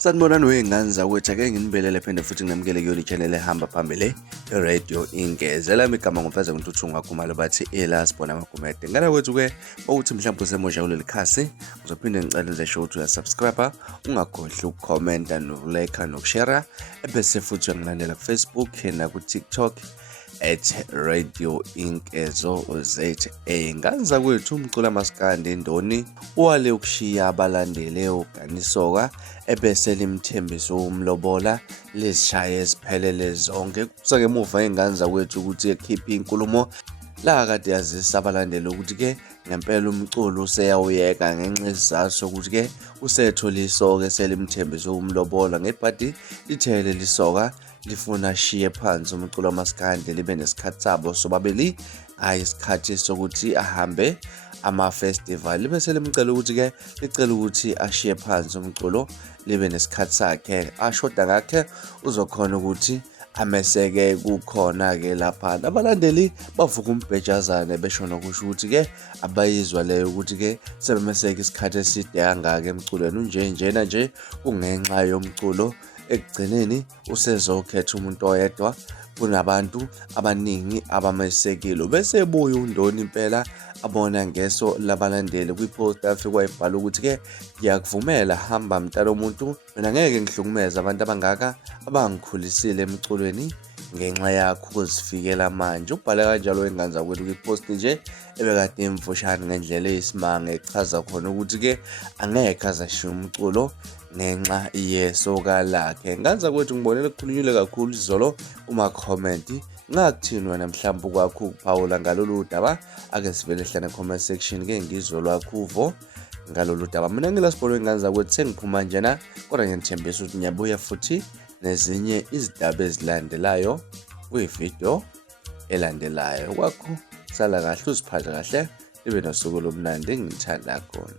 Sanibonani wey'ngane zakwethu, ake nginibelele phinde futhi nginamukele kuyona i-channel ehamba phambili i-Radio Ingeze. Lami igama ngumfeza Ntuthunga Khumalo bathi elasibona amagumede. Ngala kwethu-ke ukuthi mhlawumbe usemusha kuleli khasi, uzophinde ngicela nje ukuthi uyasubscribe, ungakhohlwa ukukhomenta nokulike nokushare, ebese futhi uyangilandela ku-Facebook naku-TikTok @Radio Inkezo ZA. Ngane zakwethu umcula maskandi Ndoni wale ukushiya abalandeli uganisoka ebese limthembisa umlobola lesishaye eziphelele zonke. Kuza ngemuva ingane zakwethu ukuthi ekhiphe inkulumo la kade yazisa abalandeli ukuthi ke ngempela umculo useyawuyeka ngenxa yesizathu sokuthi ke usethola isoka eselimthembisa umlobola ngebhadi lithele lisoka lifuna ashiye phansi umculo wamaskandi libe nesikhathi sabo sobabili, hayi isikhathi sokuthi ahambe ama-festival. Bese limcela ukuthi ke licela ukuthi ashiye phansi umculo libe nesikhathi sakhe ashoda ngakhe uzokhona ukuthi ameseke kukhona-ke lapha. Abalandeli bavuka umbhejazane besho nokusho ukuthi-ke abayizwa leyo ukuthi-ke sebemeseke isikhathi eside kangaka emculweni unjenjena nje kungenxa yomculo ekugcineni usezokhetha umuntu oyedwa kunabantu abaningi abamesekile. Bese ebuya uNdoni impela abona ngeso labalandeli kwipost afike wayibhala ukuthi-ke ngiyakuvumela, hamba mntana womuntu, mina ngeke ngihlukumeze abantu abangaka abangikhulisile emculweni ngenxa yakho ukuzifikela manje. Ubhale kanjalo wengane zakwethu kwipost nje ebekade imfushane ngendlela eyisimanga echaza khona ukuthi-ke angeke azashiya umculo ngenxa yesoka lakhe. Ngane zakwethu ngibonele kukhulunyile kakhulu izolo kuma-comment. Ngakuthini wena mhlawumbe ukwakho ukuphawula ngalolu daba? Ake sivele hlane comment section ke ngizwe lwakho uvo ngalolu daba. Mina ngilasibolo wengane zakwethu sengiphuma njena, kodwa ngiyathembisa ukuthi ngiyabuya futhi nezinye izidaba ezilandelayo kwividiyo elandelayo. Kwakho sala kahle, uziphathe kahle, libe nosuku lomnandi, ngithanda khona.